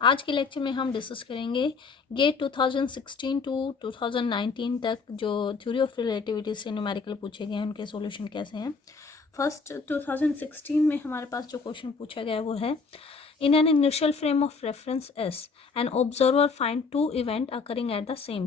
आज के लेक्चर में हम डिस्कस करेंगे गेट 2016 टू 2019 तक जो थ्योरी ऑफ रिलेटिविटी से न्यूमेरिकल पूछे गए हैं उनके सॉल्यूशन कैसे हैं। फर्स्ट 2016 में हमारे पास जो क्वेश्चन पूछा गया है वो है in an initial frame of reference S an observer find two event occurring at the same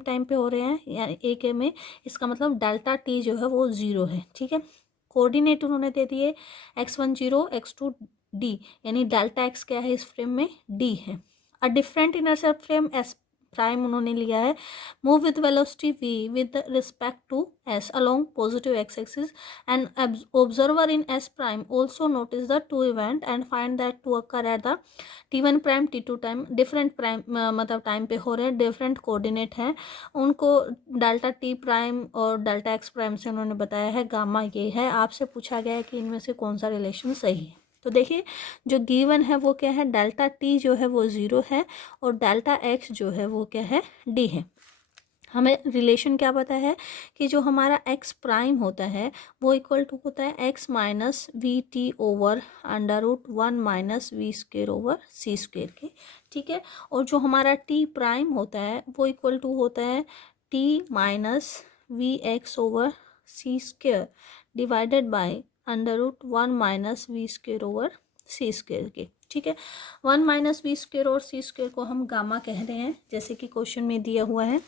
time पे हो रहे हैं यानी एक में, इसका मतलब डेल्टा टी जो है वो 0 है। ठीक है, कोऑर्डिनेट उन्होंने दे दिए x1 0 x2 डी, यानी डेल्टा एक्स क्या है इस फ्रेम में डी है। A different intercept frame S prime उन्होंने लिया है, move with velocity v with respect to s along positive X axis and observer in s prime also notice the two event and find that two occur at the t1 prime t2 time different prime मतलब time पे हो रहे हैं, different coordinate हैं उनको delta T prime और delta X prime से उन्होंने बताया है गामा ये है। आपसे पूछा गया है कि इनमें से कौन सा रिलेशन सही है। तो देखिए जो गिवन है वो क्या है, डेल्टा टी जो है वो 0 है और डेल्टा एक्स जो है वो क्या है डी है। हमें रिलेशन क्या पता है कि जो हमारा एक्स प्राइम होता है वो इक्वल टू होता है X minus V T over under root 1 minus V square over सी स्क्वेयर के। ठीक है, और जो हमारा टी प्राइम होता है वो इक्वल टू होता है T minus V X over C square divided by under root 1 minus V square over C square के। ठीक है, 1 माइनस वी स्क्वेयर और सी स्क्वेयर को हम गामा कह रहे हैं जैसे कि क्वेश्चन में दिया हुआ है।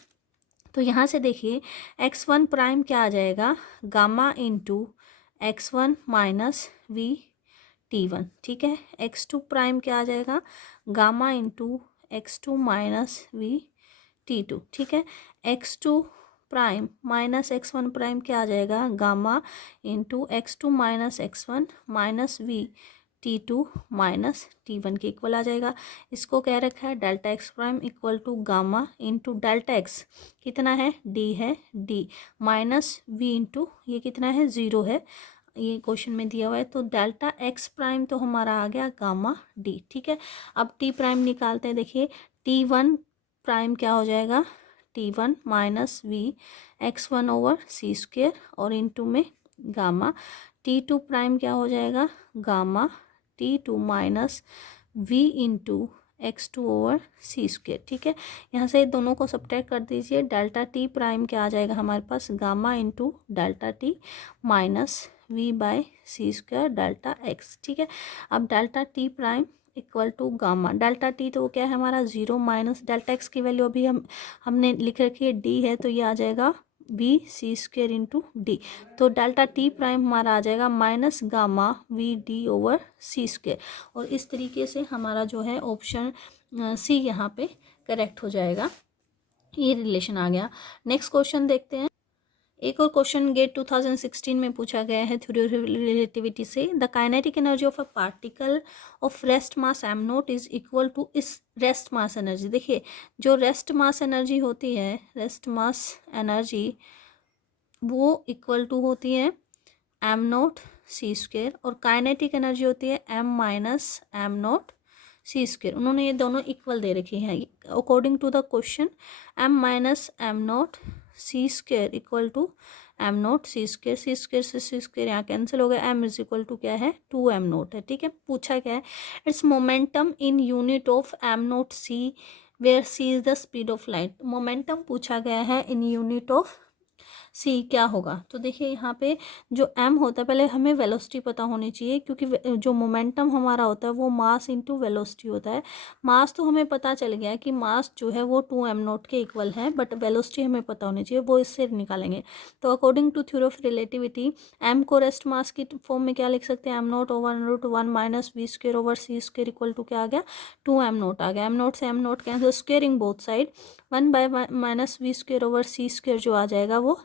तो यहाँ से देखिए x1 प्राइम क्या आ जाएगा, gamma into x1 minus we t1। ठीक है, x2 प्राइम क्या आ जाएगा, gamma into x2 minus V t2। ठीक है, x2 prime minus x1 prime क्या आ जाएगा, gamma into x2 minus x1 minus V t2 minus t1 के इक्वल आ जाएगा। इसको कह रखा है delta X prime equal to gamma into delta X कितना है डी है डी माइनस वी इंटू ये कितना है 0 है, ये क्वेश्चन में दिया हुआ है। तो डेल्टा एक्स प्राइम तो हमारा आ गया गामा डी। ठीक है, अब टी प्राइम निकालते हैं। देखिए t1 प्राइम क्या हो जाएगा, t1 minus v x1 over सी स्क्वेयर और इंटू में गामा, t2 प्राइम क्या हो जाएगा, gamma t2 minus v into x2 over सी स्क्वेयर। ठीक है, यहाँ से दोनों को सब्ट्रैक्ट कर दीजिए, डेल्टा टी प्राइम क्या आ जाएगा हमारे पास, gamma into delta t minus v by c square delta x. ठीक है, अब delta T prime equal to gamma, delta t तो क्या है हमारा 0 माइनस डेल्टा एक्स की वैल्यू अभी हमने लिख रखी है डी है, तो ये आ जाएगा V C square into D. तो डेल्टा टी प्राइम हमारा आ जाएगा minus gamma V D over सी स्क्वेयर, और इस तरीके से हमारा जो है ऑप्शन सी यहाँ पे करेक्ट हो जाएगा। ये रिलेशन आ गया। नेक्स्ट क्वेश्चन देखते हैं। एक और क्वेश्चन गेट 2016 में पूछा गया है थ्योरी ऑफ रिलेटिविटी से, the kinetic energy of a particle of rest mass M nought is equal to इस रेस्ट मास एनर्जी। देखिए जो रेस्ट मास एनर्जी होती है, रेस्ट मास एनर्जी वो इक्वल टू होती है एम नोट सी स्क्वेयर और काइनेटिक एनर्जी होती है M minus M nought C square. उन्होंने ये दोनों इक्वल दे रखी हैं according to the question. M minus M nought C square equal to M nought C square, C square से सी स्क्वेयर यहाँ कैंसिल हो गया, एम इज इक्वल टू क्या है 2 एम नोट है। ठीक है, पूछा क्या है, it's momentum in unit of M nought C where C is the speed of light. Momentum पूछा गया है इन यूनिट ऑफ सी क्या होगा। तो देखिए यहाँ पे जो m होता है, पहले हमें वेलोसिटी पता होनी चाहिए क्योंकि जो मोमेंटम हमारा होता है वो मास इंटू वेलोसिटी होता है। मास तो हमें पता चल गया कि मास जो है वो 2 एम नोट के इक्वल है, बट वेलोसिटी हमें पता होनी चाहिए, वो इससे निकालेंगे। तो according to theory of relativity m को रेस्ट मास की फॉर्म में क्या लिख सकते हैं, M nought over root 1 minus V square over C square equal to क्या आ गया 2 एम नोट आ गया। एम नोट से M nought cancel, squaring both side 1 by minus V square over C square जो आ जाएगा वो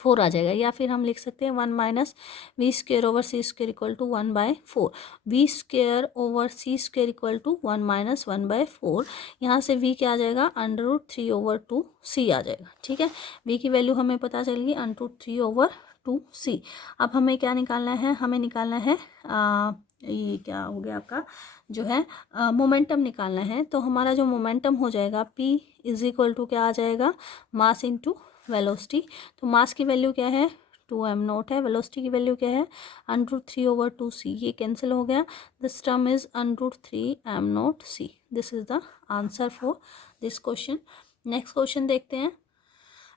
4 आ जाएगा, या फिर हम लिख सकते हैं 1 minus V square over C square equal to 1 by 4, V square over C square equal to 1 minus 1 by 4। यहाँ से वी क्या आ जाएगा अंडर रूट 3 ओवर 2 सी आ जाएगा। ठीक है, वी की वैल्यू हमें पता चल गई अंडर रूट 3 ओवर 2 सी। अब हमें क्या निकालना है, हमें निकालना है ये क्या हो गया आपका जो है मोमेंटम निकालना है। तो हमारा जो मोमेंटम हो जाएगा P इज इक्वल टू क्या आ जाएगा, मास इंटू वेलोसिटी। तो मास की वैल्यू क्या है 2m0 है। वेलोसिटी की वैल्यू क्या है, √3/2c, ये कैंसिल हो गया। This term is √3m0c। This is the answer for this question. Next question देखते हैं।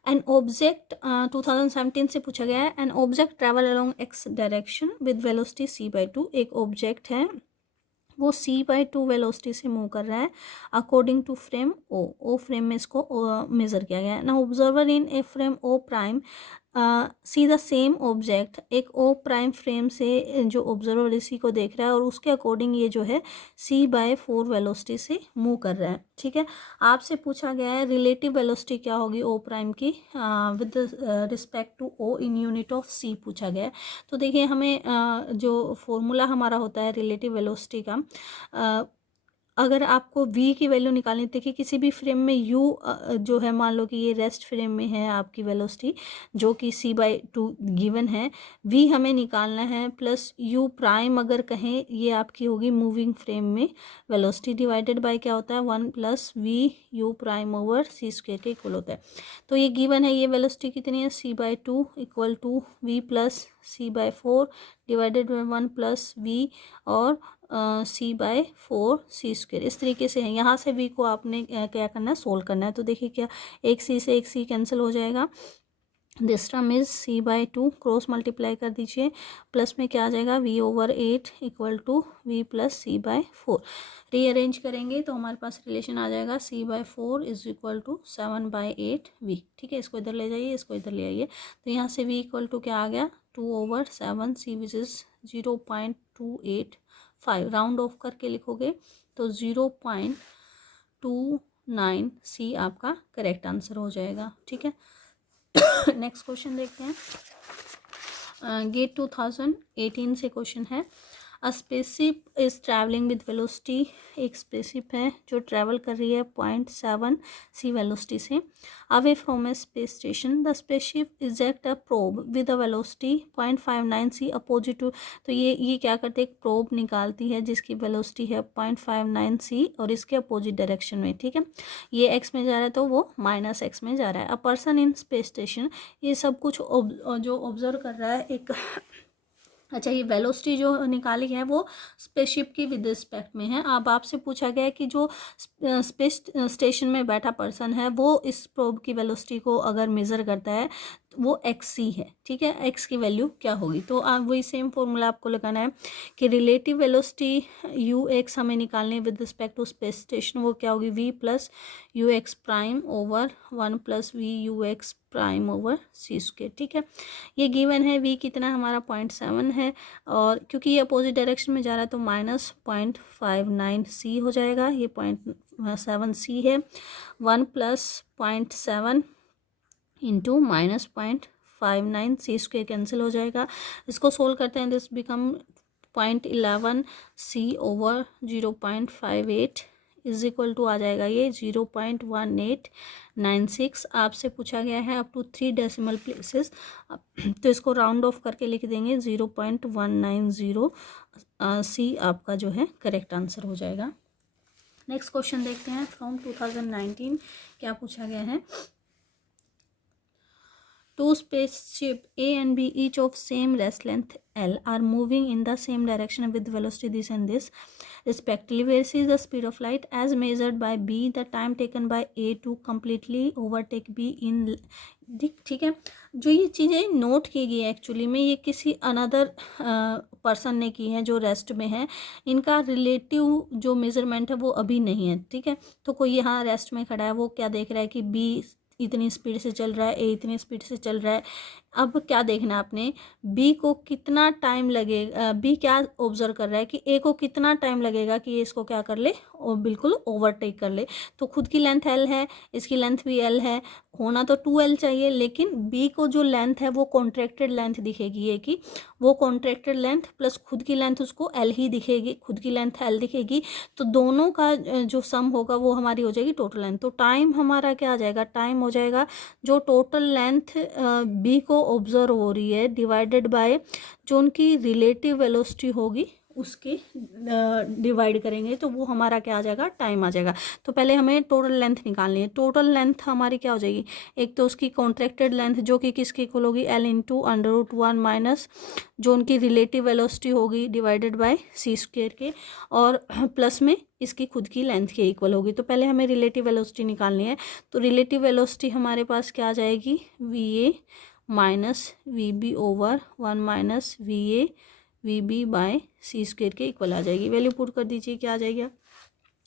एन ऑब्जेक्ट 2017 से पूछा गया है। An object travel along x direction with velocity c/2। एक ऑब्जेक्ट है वो c/2 वेलोसिटी से मूव कर रहा है according to frame O frame में इसको मेजर किया गया है ना। Observer in A frame O prime see the same object, एक ओ प्राइम फ्रेम से जो ऑब्जर्वर इसी को देख रहा है और उसके अकॉर्डिंग ये जो है c/4 वेलोसिटी से मूव कर रहा है। ठीक है, आपसे पूछा गया है रिलेटिव वेलोसिटी क्या होगी ओ प्राइम की with respect to O in unit of c पूछा गया है। तो देखिए हमें जो फॉर्मूला हमारा होता है रिलेटिव वेलोसिटी का, अगर आपको v की वैल्यू निकालनी, देखिए किसी भी फ्रेम में u जो है, मान लो कि ये रेस्ट फ्रेम में है आपकी वेलोसिटी जो कि c/2 गिवन है, v हमें निकालना है प्लस u प्राइम अगर कहें ये आपकी होगी मूविंग फ्रेम में वेलोसिटी डिवाइडेड बाय क्या होता है 1 + v u prime over c² के इक्वल होता है। तो ये गिवन है, ये वेलोसिटी कितनी है c/2 equal to v plus c/4 divided by 1 + v और c/4 c²। इस तरीके से है। यहाँ से v को आपने क्या करना है, सोल्व करना है। तो देखिए क्या, एक c से एक c कैंसिल हो जाएगा। This term is c/2, cross multiply कर दीजिए, प्लस में क्या आ जाएगा v/8 equal to v plus c/4। Rearrange करेंगे तो हमारे पास रिलेशन आ जाएगा c/4 is equal to 7/8v। ठीक है, इसको इधर ले जाइए, इसको इधर ले आइए, तो यहाँ से v इक्वल टू क्या आ गया 2/7 c which is 0.285। Round of करके लिखोगे तो 0.29 c आपका करेक्ट आंसर हो जाएगा। ठीक है, नेक्स्ट क्वेश्चन देखते हैं। गेट 2018 से क्वेश्चन है। A spaceship is travelling with velocity, एक स्पेसशिप है जो ट्रैवल कर रही है 0.7 c वेलोसिटी से away from a space station. The spaceship eject a probe with a velocity 0.59 c opposite to, तो ये क्या करते हैं, एक प्रोब निकालती है जिसकी वेलोसिटी है 0.59 c और इसके अपोजिट डायरेक्शन में। ठीक है, ये x में जा रहा है तो वो -x में जा रहा है। A person in space station, ये सब कुछ जो ऑब्जर्व कर रहा है एक अच्छा, ये वेलोसिटी जो निकाली है वो स्पेसशिप की विद रिस्पेक्ट में है। अब आपसे पूछा गया है कि जो स्पेस स्टेशन में बैठा पर्सन है वो इस प्रोब की वेलोसिटी को अगर मेज़र करता है वो xc है। ठीक है, x की वैल्यू क्या होगी, तो आप वही सेम फॉर्मूला आपको लगाना है कि रिलेटिव वेलोसिटी ux हमें निकालनी है with respect to space station, वो क्या होगी v plus ux prime over 1 + v ux prime over c²। ठीक है, ये गिवन है, v कितना हमारा 0.7 है और क्योंकि ये अपोजिट डायरेक्शन में जा रहा है तो -0.59 c हो जाएगा। ये 0.7 c है, 1 + 0.7 इंटू -0.59 c² कैंसिल हो जाएगा। इसको सोल्व करते हैं, this become 0.11 c over 0.58 is equal to आ जाएगा ये 0.1896। आपसे पूछा गया है अप टू 3 डेसिमल प्लेसेस, तो इसको राउंड ऑफ करके लिख देंगे 0.190 c आपका जो है करेक्ट आंसर हो जाएगा। नेक्स्ट क्वेश्चन देखते हैं फ्रॉम 2019 क्या पूछा गया है। Two spaceship A and B, each of same rest length L, are moving in the same direction with velocity this and this respectively. Where C is the speed of light as measured by B, the time taken by A to completely overtake B in। ठीक है, जो ये चीज़ें note की गई है actually में ये किसी अनदर पर्सन ने की है जो रेस्ट में है। इनका रिलेटिव जो मेजरमेंट है वो अभी नहीं है। ठीक है, तो कोई यहाँ रेस्ट में खड़ा है, वो क्या देख रहा है कि बी इतनी स्पीड से चल रहा है, ए इतनी स्पीड से चल रहा है। अब क्या देखना है आपने, बी को कितना टाइम लगेगा, बी क्या ऑब्जर्व कर रहा है कि ए को कितना टाइम लगेगा कि ये इसको क्या कर ले और बिल्कुल ओवरटेक कर ले। तो खुद की लेंथ एल है, इसकी लेंथ भी एल है, होना तो 2l चाहिए, लेकिन बी को जो लेंथ है वो कॉन्ट्रैक्टेड लेंथ दिखेगी ये कि वो कॉन्ट्रैक्टेड लेंथ प्लस खुद की लेंथ उसको एल ही दिखेगी, खुद की लेंथ एल दिखेगी। तो दोनों का जो सम होगा वो हमारी हो जाएगी टोटल लेंथ। तो टाइम हमारा क्या आ जाएगा, टाइम हो जाएगा जो टोटल लेंथ बी को ऑब्जर्व हो रही है डिवाइडेड बाय जो उनकी रिलेटिव वेलोसिटी होगी उसके डिवाइड करेंगे तो वो हमारा क्या आ जाएगा, टाइम आ जाएगा। तो पहले हमें टोटल लेंथ निकालनी है। टोटल लेंथ हमारी क्या हो जाएगी, एक तो उसकी कॉन्ट्रैक्टेड लेंथ जो कि किसकी इक्वल होगी, L इंटू √1 माइनस जो उनकी रिलेटिव वेलोसिटी होगी डिवाइडेड बाय c स्क्वायर के, और प्लस में इसकी खुद की लेंथ के इक्वल होगी। तो पहले हमें रिलेटिव वेलोसिटी निकालनी है। तो रिलेटिव वेलोसिटी हमारे पास क्या आ जाएगी, VA minus VB over 1 minus VA VB by c square के इक्वल आ जाएगी। वैल्यू पुट कर दीजिए, क्या आ जाएगा,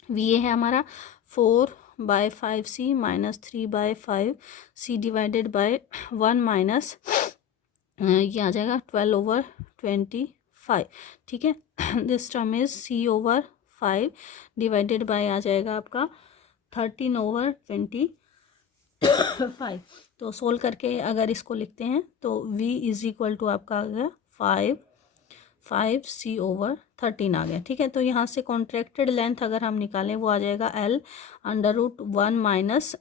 VA है हमारा 4/5C minus 3/5C divided by 1 minus ये आ जाएगा 12/25, ठीक है। This term is C over 5 divided by आ जाएगा आपका 13/25। तो सोल्व करके अगर इसको लिखते हैं तो V इज इक्वल टू आपका आ गया 5C ओवर 13 आ गया, ठीक है। तो यहाँ से कॉन्ट्रैक्टेड लेंथ अगर हम निकालें वो आ जाएगा L √1 माइनस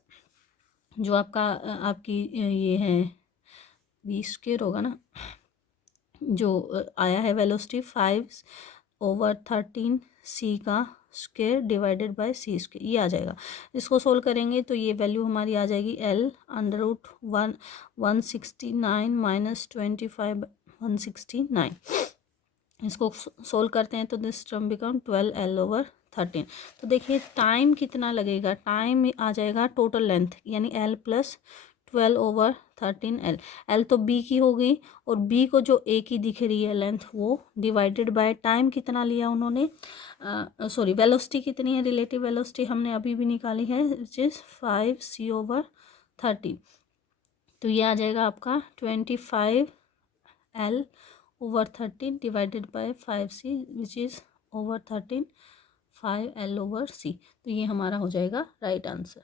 जो आपका आपकी ये है V स्क्वायर होगा ना, जो आया है वेलोसिटी 5/13C का square divided by C square, ये आ जाएगा। इसको सोल्व करेंगे तो ये वैल्यू हमारी आ जाएगी L √1 169 माइनस 25 169। इसको सोल्व करते हैं तो this term become 12L over 13। तो देखिए टाइम कितना लगेगा, टाइम आ जाएगा टोटल लेंथ यानी L plus 12 over 13L। L तो B की हो गई और B को जो A की दिख रही है लेंथ वो डिवाइडेड बाय टाइम कितना लिया उन्होंने, सॉरी वेलोसिटी कितनी है, रिलेटिव वेलोसिटी हमने अभी भी निकाली है विच इज़ 5C ओवर 30। तो ये आ जाएगा आपका 25L over 13 divided by 5C which is over 13 5L over C। तो ये हमारा हो जाएगा राइट आंसर।